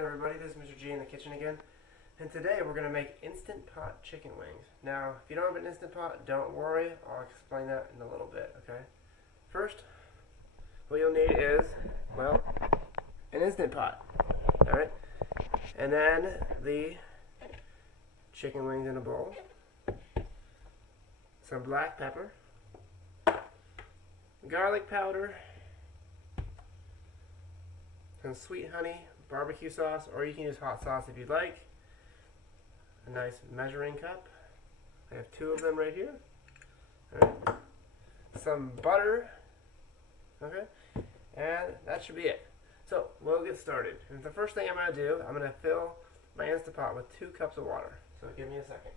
there everybody, this is Mr. G in the kitchen again, and today we're going to make Instant Pot chicken wings. Now, if you don't have an Instant Pot, don't worry, I'll explain that in a little bit, okay? First, what you'll need is, well, an Instant Pot, alright? And then the chicken wings in a bowl, some black pepper, garlic powder, some sweet honey, barbecue sauce, or you can use hot sauce if you'd like. A nice measuring cup. I have 2 of them right here. All right. Some butter. Okay. And that should be it. So we'll get started. And the first thing I'm going to do, I'm going to fill my Instant Pot with 2 cups of water. So give me a second.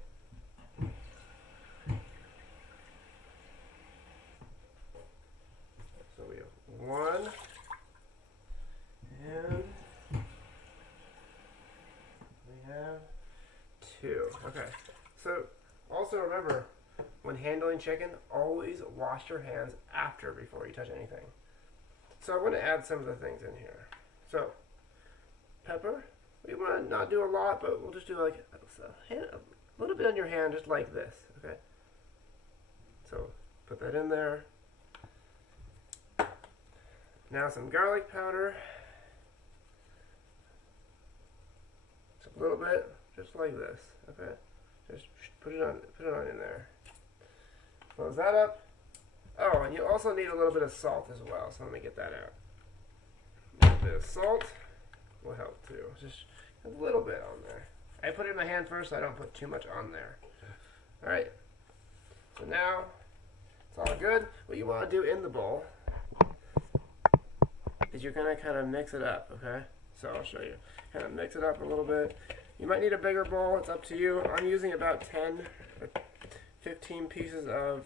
So we have 1. And we have 2. Okay. So also remember, when handling chicken, always wash your hands after before you touch anything. So I'm going to add some of the things in here. So pepper. We want to not do a lot, but we'll just do like a little bit on your hand, just like this. Okay. So put that in there. Now some garlic powder. A little bit, just like this. Okay, just put it on in there. Close that up. Oh, and you also need a little bit of salt as well. So let me get that out. A little bit of salt will help too. Just a little bit on there. I put it in my hand first, so I don't put too much on there. All right. So now it's all good. What you want to do in the bowl is you're gonna kind of mix it up. Okay. So I'll show you. Kind of mix it up a little bit. You might need a bigger bowl. It's up to you. I'm using about 10 or 15 pieces of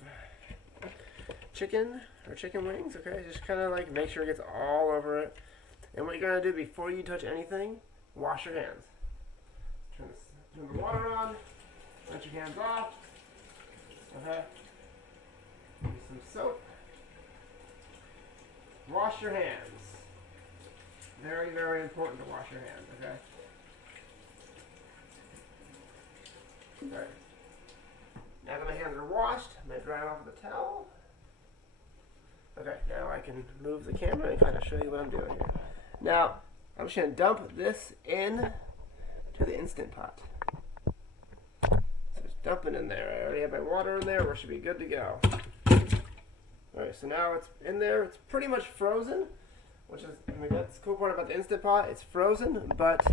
chicken or chicken wings. Okay, just kind of like make sure it gets all over it. And what you're gonna do before you touch anything, wash your hands. Turn the water on. Let your hands off. Okay. Use some soap. Wash your hands. Very, very important to wash your hands, okay? Alright. Now that my hands are washed, I'm going to dry it off with a towel. Okay, now I can move the camera and kind of show you what I'm doing here. Now, I'm just going to dump this in to the Instant Pot. So just dump it in there. I already have my water in there. We should be good to go. Alright, so now it's in there. It's pretty much frozen. Which is, I mean, that's the cool part about the Instant Pot. It's frozen, but,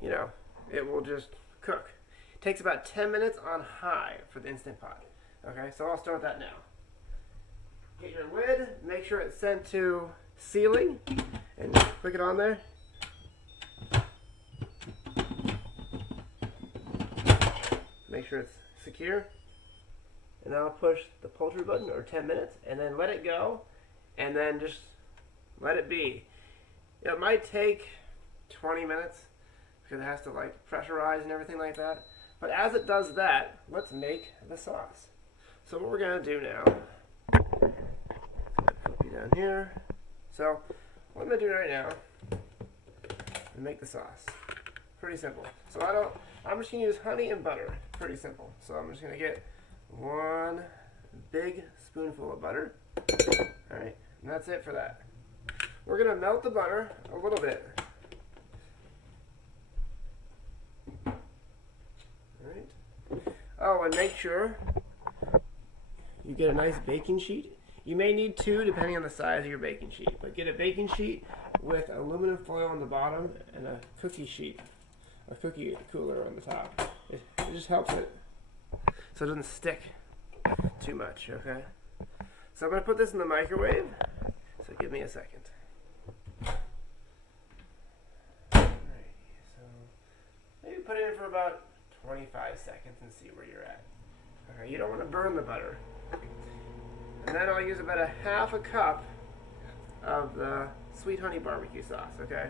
you know, it will just cook. It takes about 10 minutes on high for the Instant Pot. Okay, so I'll start that now. Get your lid, make sure it's set to sealing, and click it on there. Make sure it's secure. And then I'll push the poultry button, or 10 minutes, and then let it go, and then just let it be. It might take 20 minutes because it has to like pressurize and everything like that. But as it does that, let's make the sauce. So what we're gonna do now, flip you down here. So what I'm gonna do right now is make the sauce. Pretty simple. So I'm just gonna use honey and butter. Pretty simple. So I'm just gonna get 1 big spoonful of butter. All right, and that's it for that. We're going to melt the butter a little bit. Alright. Oh, and make sure you get a nice baking sheet. You may need 2 depending on the size of your baking sheet. But get a baking sheet with aluminum foil on the bottom and a cookie sheet, a cookie cooler on the top. It just helps it so it doesn't stick too much, okay? So I'm going to put this in the microwave. So give me a second. Put it in for about 25 seconds and see where you're at. Okay, you don't want to burn the butter. And then I'll use about a half a cup of the sweet honey barbecue sauce, okay?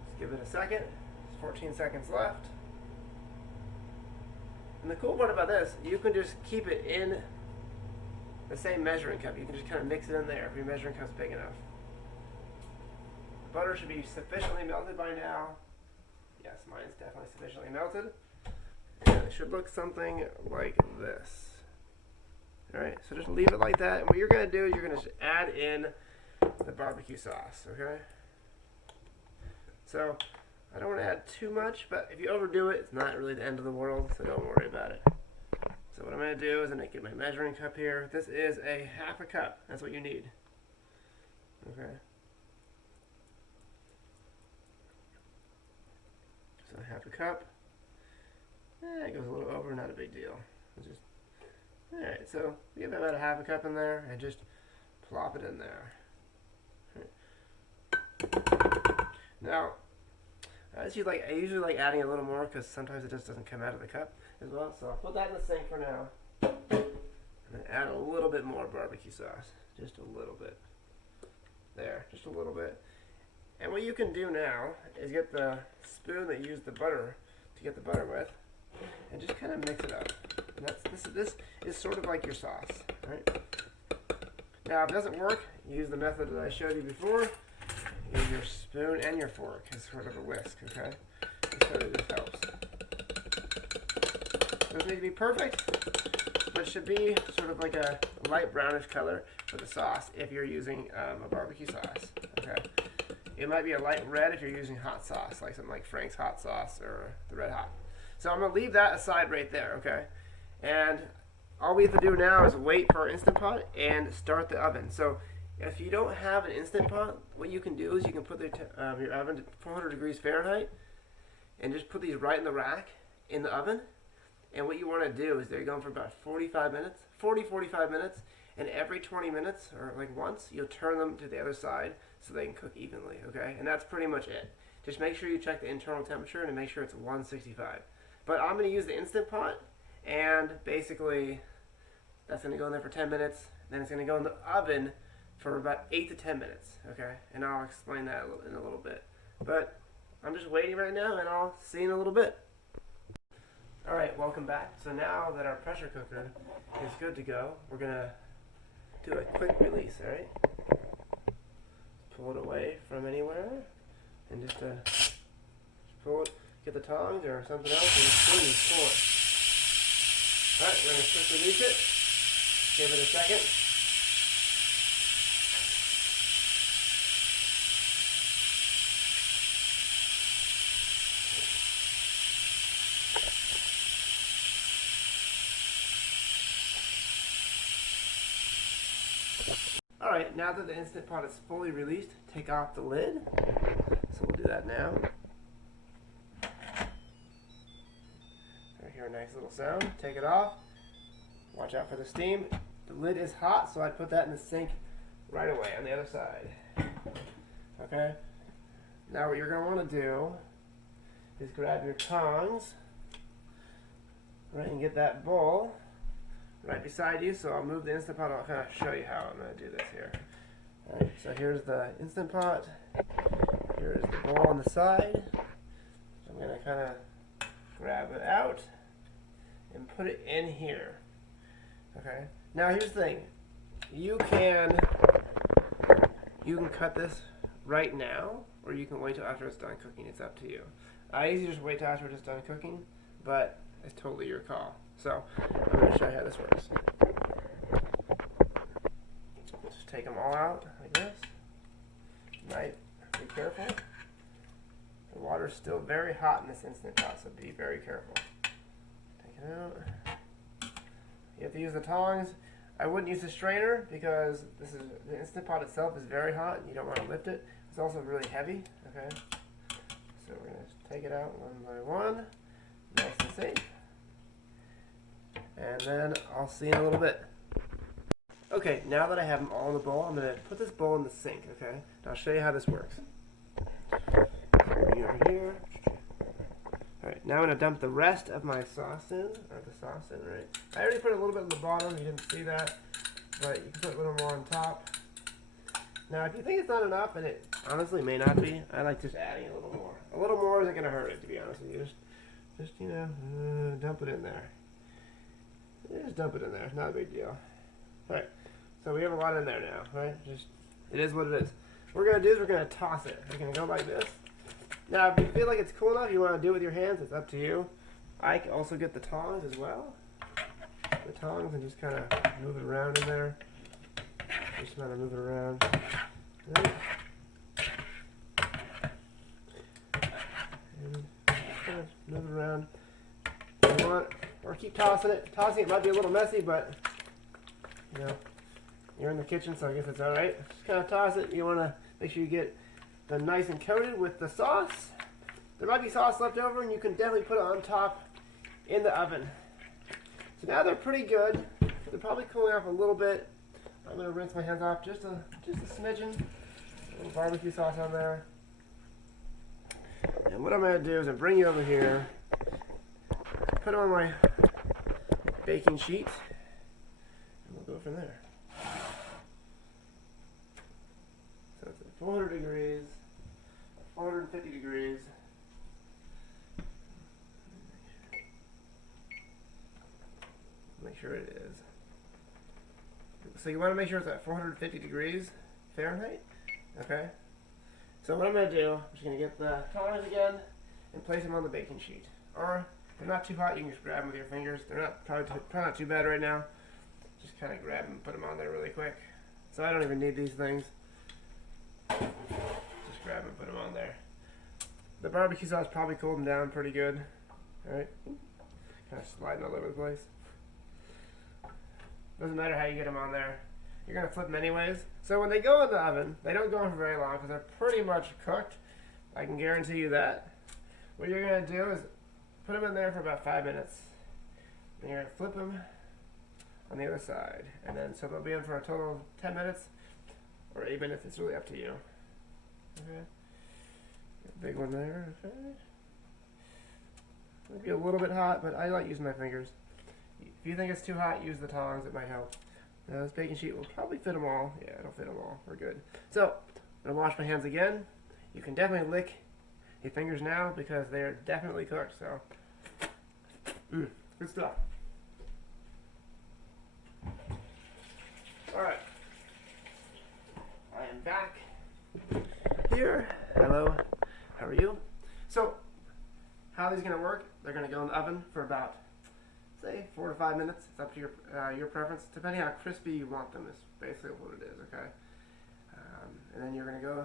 Just give it a second. There's 14 seconds left. And the cool part about this, you can just keep it in the same measuring cup. You can just kind of mix it in there if your measuring cup's big enough. The butter should be sufficiently melted by now. Yes, mine's definitely sufficiently melted. And it should look something like this. Alright, so just leave it like that. And what you're going to do is you're going to add in the barbecue sauce, okay? So, I don't want to add too much, but if you overdo it, it's not really the end of the world, so don't worry about it. So what I'm going to do is I'm going to get my measuring cup here. This is a half a cup. That's what you need. Okay. So half a cup. It goes a little over, not a big deal. Alright, so we have about a half a cup in there and just plop it in there. Now, I usually like adding a little more because sometimes it just doesn't come out of the cup as well. So I'll put that in the sink for now. And then add a little bit more barbecue sauce. Just a little bit. There, just a little bit. And what you can do now is get the spoon that you used the butter to get the butter with and just kind of mix it up. And this is sort of like your sauce. Right? Now, if it doesn't work, use the method that I showed you before. Use your spoon and your fork as sort of a whisk, okay? This sort of just helps. Doesn't need to be perfect, but it should be sort of like a light brownish color for the sauce if you're using a barbecue sauce, okay? It might be a light red if you're using hot sauce, like something like Frank's hot sauce or the Red Hot. So I'm going to leave that aside right there, okay? And all we have to do now is wait for our Instant Pot and start the oven. So if you don't have an Instant Pot, what you can do is you can put your oven to 400 degrees Fahrenheit and just put these right in the rack in the oven. And what you want to do is they're going for about 45 minutes, 45 minutes, and every 20 minutes, or like once, you'll turn them to the other side so they can cook evenly, okay? And that's pretty much it. Just make sure you check the internal temperature and make sure it's 165. But I'm going to use the Instant Pot, and basically that's going to go in there for 10 minutes, then it's going to go in the oven for about 8 to 10 minutes, okay? And I'll explain that in a little bit. But I'm just waiting right now, and I'll see you in a little bit. Alright, welcome back. So now that our pressure cooker is good to go, we're going to do a quick release, alright? Pull it away from anywhere, and just pull it, get the tongs or something else, and just pull it. Alright, we're going to quick release it. Give it a second. Alright, now that the Instant Pot is fully released, take off the lid. So we'll do that now. I hear a nice little sound. Take it off. Watch out for the steam. The lid is hot, so I put that in the sink right away on the other side. Okay? Now what you're going to want to do is grab your tongs, right, and get that bowl right beside you. So I'll move the Instant Pot. I'll kind of show you how I'm going to do this here. Alright, so here's the Instant Pot. Here's the bowl on the side. I'm going to kind of grab it out and put it in here. Okay. Now here's the thing. You can cut this right now, or you can wait till after it's done cooking. It's up to you. I usually just wait till after it's done cooking, but it's totally your call. So I'm going to show you how this works. Just take them all out like this. Right. Be careful. The water's still very hot in this Instant Pot, so be very careful. Take it out. You have to use the tongs. I wouldn't use the strainer because the Instant Pot itself is very hot and you don't want to lift it. It's also really heavy. Okay. So we're going to take it out one by one. Nice and safe. And then I'll see you in a little bit. Okay, now that I have them all in the bowl, I'm going to put this bowl in the sink, okay? And I'll show you how this works. So bring it over here. Alright, now I'm going to dump the rest of my sauce in, right? I already put a little bit on the bottom, you didn't see that, but you can put a little more on top. Now, if you think it's not enough, and it honestly may not be, I like just adding a little more. A little more isn't going to hurt it, to be honest with you. Just you know, dump it in there. Just dump it in there, not a big deal. Alright, So we have a lot in there now, right? Just, it is what it is. What we're going to do is we're going to toss it. We're going to go like this. Now, if you feel like it's cool enough, you want to do it with your hands, it's up to you. I can also get the tongs as well. The tongs, and just kind of move it around in there. Just kind of move it around. Right. And kind of move it around. You want, or keep tossing it. Tossing it might be a little messy, but you know, you're in the kitchen, so I guess it's all right. Just kind of toss it. You want to make sure you get them nice and coated with the sauce. There might be sauce left over, and you can definitely put it on top in the oven. So now they're pretty good. They're probably cooling off a little bit. I'm going to rinse my hands off just a smidgen. A little barbecue sauce on there. And what I'm going to do is I'm bring you over here, put it on my baking sheet, and we'll go from there. So it's at 400 degrees, 450 degrees. Make sure it is. So you want to make sure it's at 450 degrees Fahrenheit. Okay. So what I'm going to do, I'm just going to get the tongs again and place them on the baking sheet. Or if they're not too hot, you can just grab them with your fingers. They're not probably not too bad right now. Just kind of grab them and put them on there really quick. So I don't even need these things. Just grab them and put them on there. The barbecue sauce probably cooled them down pretty good. All right. Kind of sliding all over the place. Doesn't matter how you get them on there. You're going to flip them anyways. So when they go in the oven, they don't go in for very long because they're pretty much cooked. I can guarantee you that. What you're going to do is put them in there for about 5 minutes. And you're going to flip them on the other side. And then so they'll be in for a total of 10 minutes or 8 minutes. It's really up to you. Okay. Big one there. Okay. Might be a little bit hot, but I like using my fingers. If you think it's too hot, use the tongs. It might help. Now this baking sheet will probably fit them all. Yeah, it'll fit them all. We're good. So, I'm going to wash my hands again. You can definitely lick your fingers now because they're definitely cooked. So, good stuff. Alright. I am back here. Hello. How are you? So, how these are going to work, they're going to go in the oven for about, say, 4 to 5 minutes. It's up to your preference, depending on how crispy you want them. Is basically what it is, okay? And then you're going to go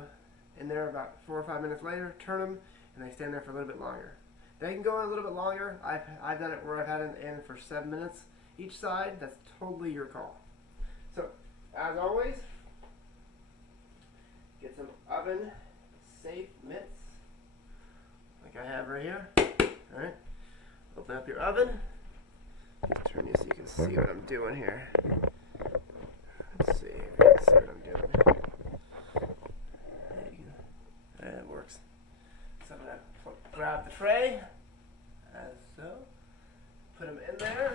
in there about 4 or 5 minutes later, turn them, and they stand there for a little bit longer. They can go in a little bit longer. I've done it where I've had it in for 7 minutes each side. That's totally your call. So, as always, get some oven safe mitts, like I have right here. All right, open up your oven. Just turn you so you can see what I'm doing here. Let's see if you can see what I'm doing. There you go. That works. So I'm going to grab the tray, as so, put them in there,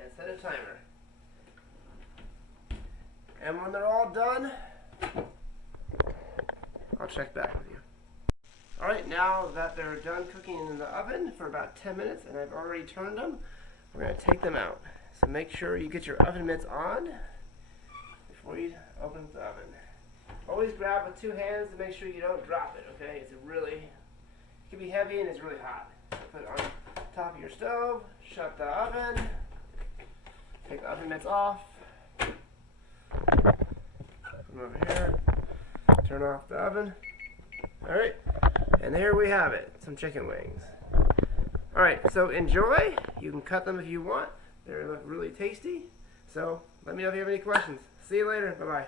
and set a timer. And when they're all done, I'll check back with you. Alright, now that they're done cooking in the oven for about 10 minutes, and I've already turned them, we're going to take them out. So make sure you get your oven mitts on before you open the oven. Always grab with 2 hands to make sure you don't drop it, okay? It can be heavy and it's really hot. So put it on top of your stove, shut the oven, take the oven mitts off, put them over here, turn off the oven. Alright, and there we have it, some chicken wings. Alright, so enjoy. You can cut them if you want. They look really tasty. So let me know if you have any questions. See you later. Bye-bye.